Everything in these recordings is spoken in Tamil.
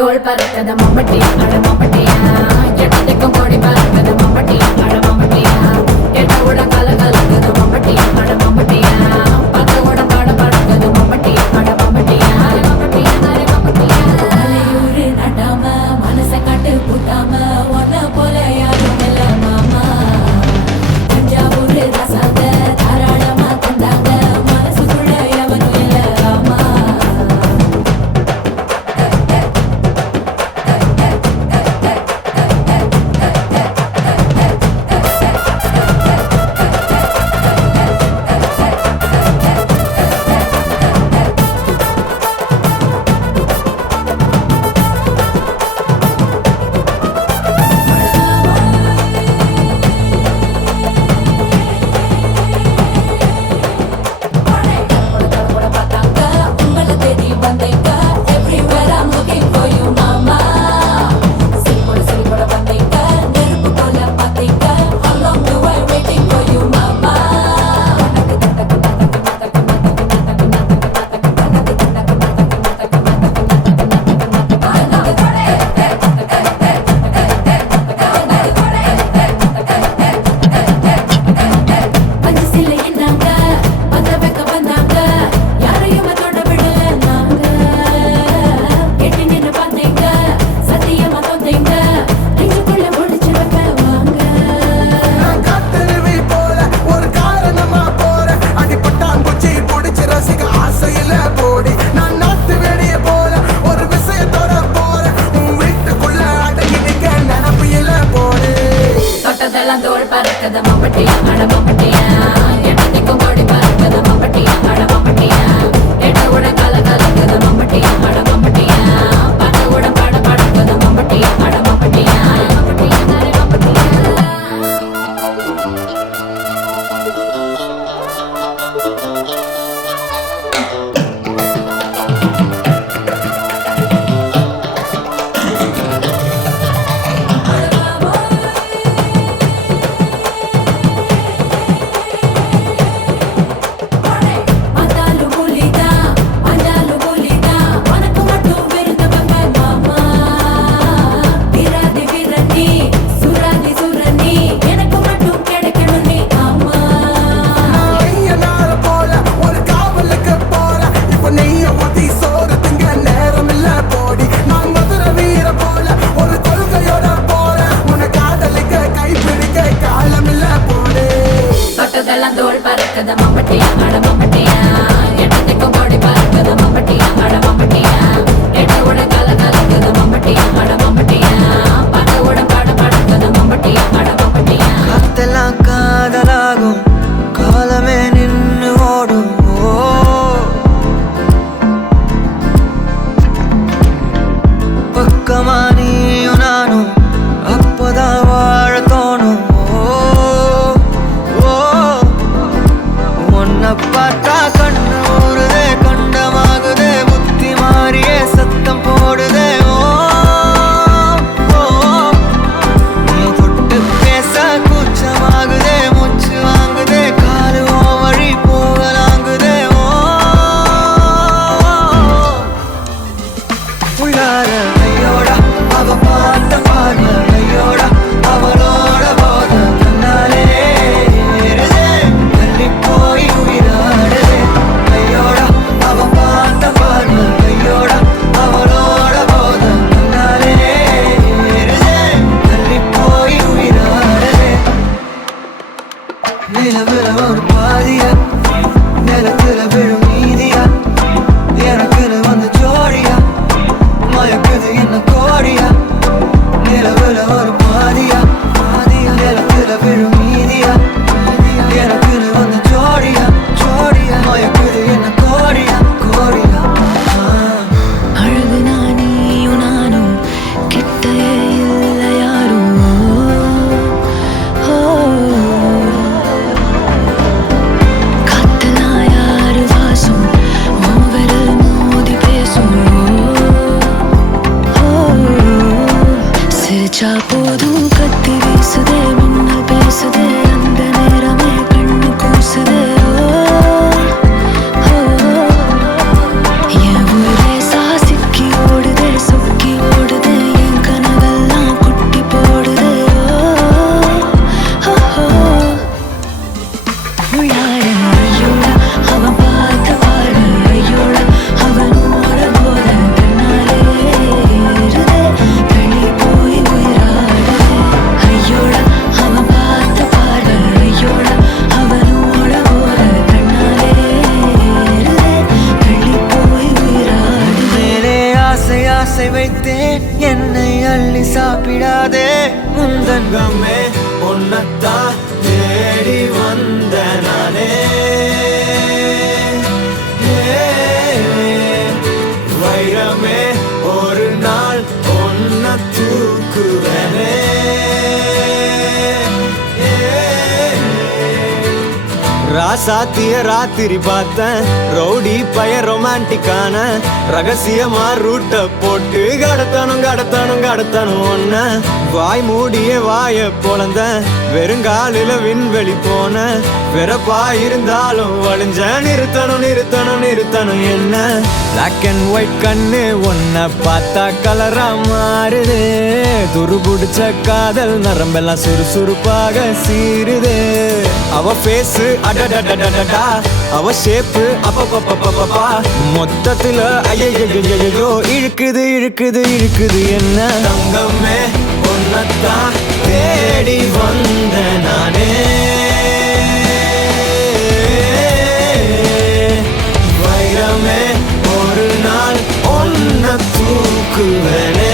தோள் பறக்கத மம்பட்டியா அட மம்பட்டியா எட்டத்துக்கும் கோடி பறக்கத மம்பட்டியா அட மம்பட்டியா எட்ட உட கல கலக்குது மம்பட்டியா அட மம்பட்டியா பத்த உட பாட பறக்கது மம்பட்டியா அட மம்பட்டியா மம்பட்டியா மம்பட்டியா மலையூரு நட்டாம மனச காட்டு பூட்டாம ஒன்ன போல யாரும் இல்ல மாமா தஞ்சாவூர் ரசாங்க தாராளமா தந்தாங்க மனசுக்குள்ள எவனும் இல்ல ஆமா தோள் பறக்கத மம்பட்டியா அட மம்பட்டியா எட்டத்துக்கும் கோடி பறக்கத மம்பட்டியா அட மம்பட்டியா எட்ட உட கல கலக்குது மம்பட்டியா அட மம்பட்டியா பத்த உட பாட பறக்கது மம்பட்டியா அட மம்பட்டியா மம்பட்டியா மம்பட்டியா தோள் பறக்கத மம்பட்டியா அட மம்பட்டியா எட்டத்துக்கும் கோடி பறக்கத மம்பட்டியா அட மம்பட்டியா எட்ட உட கல கலக்குது மம்பட்டியா அட மம்பட்டியா பத்த உட பாட பறக்கது மம்பட்டியா அட மம்பட்டியா காத்தெல்லாம் காதலாகும் காலமே நின்னு ஓடும் பக்கமா நீயும் நானும் அப்பதான் வாழ தோணும் பார்த்தா கண்ணு ஊறுதே கண்டமாகுதே புத்தி மாறியே சத்தம் போடுதே நீ தொட்டு பேச கூச்சமாகுதே மூச்சு வாங்குதே காலு வழி போகலாங்குதே உள்ளார ஐயோடா அவ பார்த்த பார்வை ஐயோடா அவளோட போத தன்னாலே போய் உயிராடுதே ஐயோடா அவ பார்த்த பார்வை ஐயோடா அவளோட போத தன்னாலே தள்ளி போய் உயிராடுதே நிலவுல ஒரு பாதியா நிலத்துல விழும் நீதியா எனக்குன்னு வந்து ஜோடியா மயக்குது என்ன கோடியா நினைச்சா போதும் கத்தி வீசுதே மின்னல் பேசுதே அந்த நேரமே கண்ணு கூசுதே என் ஊரே சாசிக்கி ஓடுதே சொக்கி ஓடுதே என் கனவெல்லாம் குட்டி போடுதே உள்ளார ஐயோட அவன் பார்த்த பார்வை ஐயோட அவன் ஓட போத கண்ணாலே ஏறுதே தள்ளி போய் உயிராடுதே ஐயோட அவன் பார்த்த பார்வை ஐயோட அவன் ஓட போத கண்ணாலே ஏறுதே தள்ளி போய் உயிராடுதே மேலே ஆசை ஆசை வைத்தேன் என்னை அள்ளி சாப்பிடாதே முந்தங்கமே உன்னத்தான் தேடி வந்த நானே வைரமே ஒரு நாள் ஒன்ன தூக்குவனே ராசாத்திய ராத்திரி பார்த்தேன் ரவுடி பய ரொமான்டிக்கான ரகசியமா ரூட்ட போட்டு கடத்தணும் ஒன்ன வாய் மூடிய வாய பொழந்த வெறுங்காலில விண்வெளி போன வெறப்பா இருந்தாலும் வழிஞ்ச நிறுத்தணும் என்ன பிளாக் அண்ட் ஒயிட் கண்ணு ஒன்ன பார்த்தா கலரா மாறுது துருபுடிச்ச காதல் நரம்பெல்லாம் சுறுசுறுப்பாக சீருது அவ பேசு அடடடடடடா அவ ஷேப்பு அப்பப்பப்பப்பப்பா மொத்தத்துல ஐயோ இழுக்குது என்ன தங்கமே ஒன்னத்தான் தேடி வந்த நானே வைரமே ஒரு நாள் ஒன்ன தூக்குவனே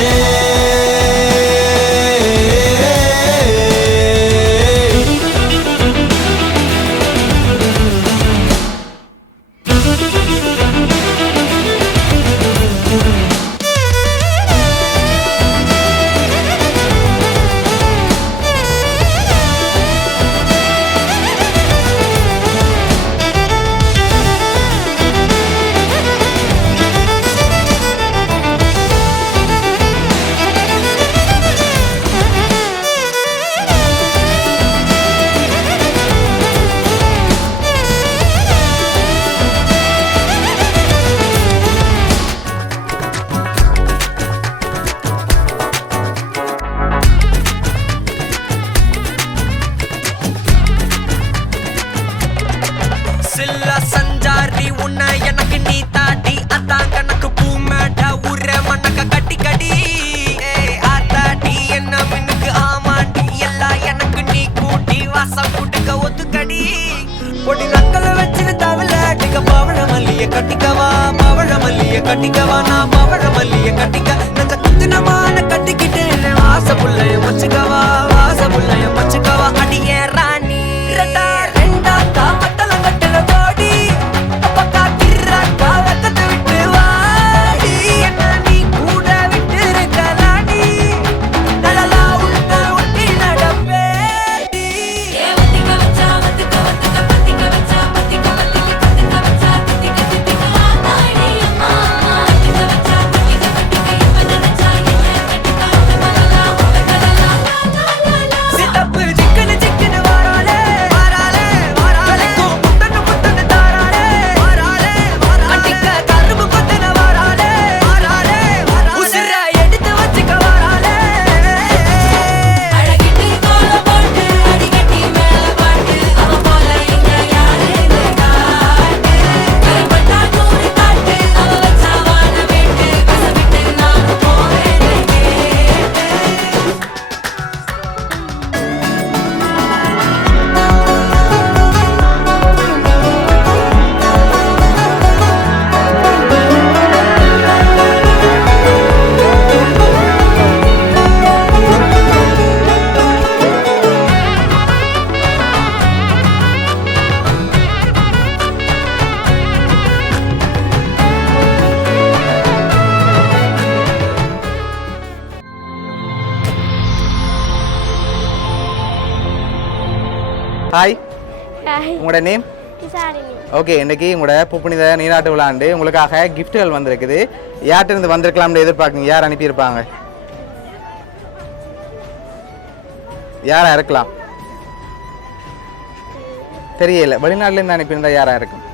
சஞ்சாரி உன்னை எனக்கு நீ தாட்டி அதான் கணக்கு பூ மேட்ட உர மண்ணக்க கட்டி கடி ஆத்தாட்டி என்ன மின்னுக்கு ஆமாண்டி எல்லாம் எனக்கு நீ கூட்டி வாசம் கூட்டுக்க ஒத்துக்கடி பொடி நக்கல வச்சிரு தவள அடிக்க பவழ மல்லிய கட்டிக்கவா நான் பவழ மல்லிய கட்டிக்க நெஞ்ச குத்தினமான கட்டிக்கிட்டேன் வாச புள்ளைய மச்சுக்கவா அடியே ராணி ரெண்டா மட்டல கட்டல தோடி அப்பக்கா கிராக்கா வெக்கத்தை விட்டு வாடி என்ன நீ கூட விட்டு இருக்கலாடி நலலா உன்னை ஒட்டி நடப்பேடி வத்திக்க வச்சா நாடி அம்மா வத்திக்க வச்சா இப்ப நினைச்சா என்ன கட்டிக்கா சித்தப்பு சிக்கனு வராலே முட்டன்னு தாராலே அட்டிக்க கரும்பு கொத்தன வராலே உசிர எடுத்து வச்சுக்க வராலே அழகிட்டு கோல போட்டு அடிக்கட்டி மேல பாட்டு அவ போல எங்க யாருன்னு காட்டு கருப்பட்டா நூறு காட்டு அவ வச்சா வாழ விட்டு கசவிட்டு நானும் போவேன்னு கேட்டு ஹாய் ஹாய் உங்களோட நேம் விசாரிணி ஓகே இன்னைக்கு உங்களோட புப்புனித நீராட்டு விழாண்டு உங்களுக்காக கிஃப்ட்டுகள் வந்திருக்குது யார்கிட்ட இருந்து வந்திருக்கலாம்னு எதிர்பார்க்குங்க யார் அனுப்பியிருப்பாங்க யாரா இருக்கலாம்? தெரியல. வெளிநாட்டிலேருந்து அனுப்பியிருந்தா யாரா இருக்கும்?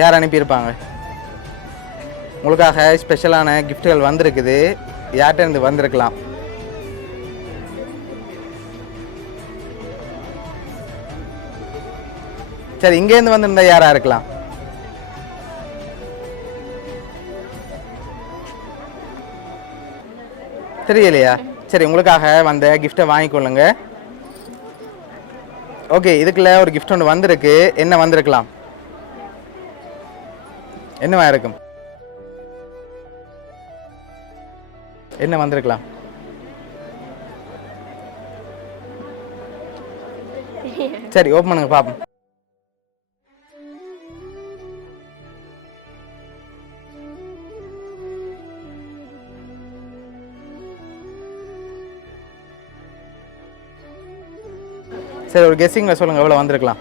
யார் அனுப்பியிருப்பாங்க? உங்களுக்காக ஸ்பெஷலான கிஃப்ட்டுகள் வந்திருக்குது. யார்கிட்ட இருந்து வந்திருக்கலாம்? சரி, இங்கேருந்து வந்திருந்தா யாரா இருக்கலாம்? தெரியலையா? சரி, உங்களுக்காக வந்த கிஃப்டை வாங்கிக்கொள்ளுங்க. ஓகே, இதுக்குள்ள ஒரு கிஃப்ட் ஒன்று வந்திருக்கு. என்ன வந்திருக்கலாம்? என்னவா இருக்கும்? என்ன வந்திருக்கலாம்? சரி, ஓப்பன் பண்ணுங்க பாப்போம். சரி, ஒரு கெஸ்ஸிங்கில் சொல்லுங்கள் எவ்வளோ வந்திருக்கலாம்?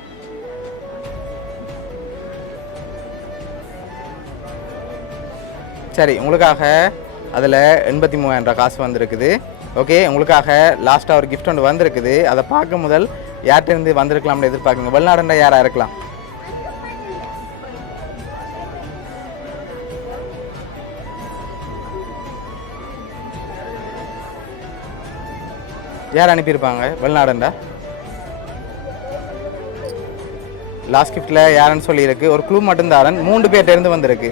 சரி, உங்களுக்காக அதில் 83,000 காசு வந்திருக்குது. ஓகே, உங்களுக்காக லாஸ்ட்டாக ஒரு கிஃப்ட் ஒன்று வந்திருக்குது. அதை பார்க்க முதல் யார்கிட்டேருந்து வந்திருக்கலாம்னு எதிர்பார்க்குங்க. வெளிநாடுண்டா யாராக இருக்கலாம்? யார் அனுப்பியிருப்பாங்க வெளிநாடுண்டா? லாஸ்ட் கிஃப்டில் யாருன்னு சொல்லியிருக்கு. ஒரு க்ளூ மட்டும் தாரன். 3 பேர்ட்டேருந்து வந்திருக்கு.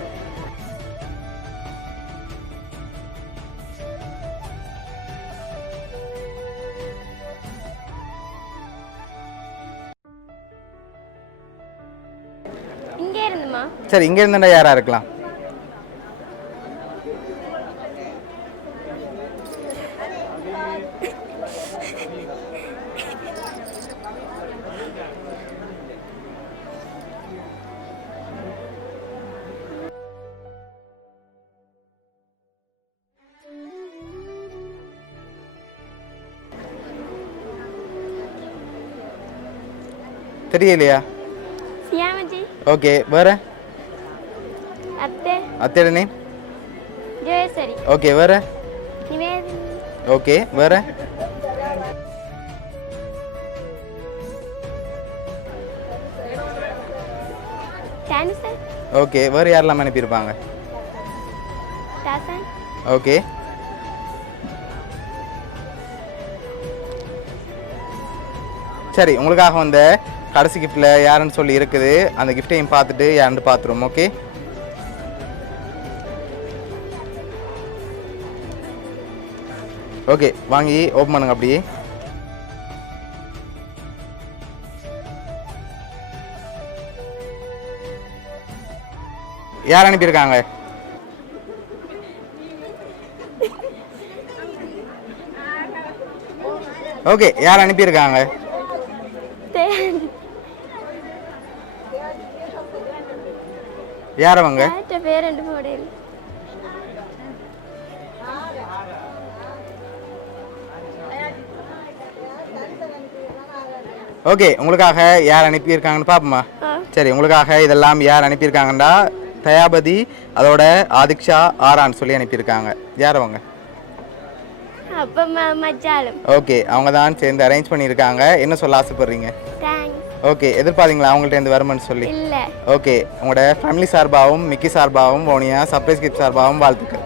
சரி, இங்கே இருந்தா யாரா இருக்கலாம்? தெரியலையா? சியாமஜி. ஓகே, வேற? அத்தை. அத்தையோட நேம்? ஜெயசரி. ஓகே, வேற? நிவேதினி. ஓகே, வேற? டானிசன். ஓகே, வேற யாரெல்லாம் அனுப்பியிருப்பாங்க? டாசன். ஓகே, சரி, உங்களுக்காக வந்த கடைசி கிஃப்டில் யாருன்னு சொல்லி இருக்குது. அந்த கிஃப்டையும் பார்த்துட்டு யாருன்னு பார்த்துருவோம். ஓகே, ஓகே, வாங்கி ஓப்பன் பண்ணுங்க. அப்படியே யார் அனுப்பியிருக்காங்க? ஓகே, யார் அனுப்பியிருக்காங்க? யார் அவங்க? பேர் ரெண்டு மாடல். ஓகே, உங்களுக்காக யார் அனுப்பியிருக்காங்கன்னு பார்ப்போமா? சரி, உங்களுக்காக இதெல்லாம் யார் அனுப்பியிருக்காங்கண்டா தயாபதி, அதோட ஆதிக்ஷா, ஆரான்னு சொல்லி அனுப்பியிருக்காங்க. யார் அவங்க? ஓகே, அவங்க தான் சேர்ந்து அரேஞ்ச் பண்ணியிருக்காங்க. என்ன சொல்ல ஆசைப்படுறீங்க? ஓகே, எதிர்பார்த்தீங்களா அவங்கள்ட்ட இருந்து வருமானு சொல்லி? ஓகே, உங்களோட ஃபேமிலி சார்பாகவும் மிக்கி சார்பாகவும் போனியா சர்ப்ரைஸ் கிஃப்ட் சார்பாகவும் வாழ்த்துக்கள்.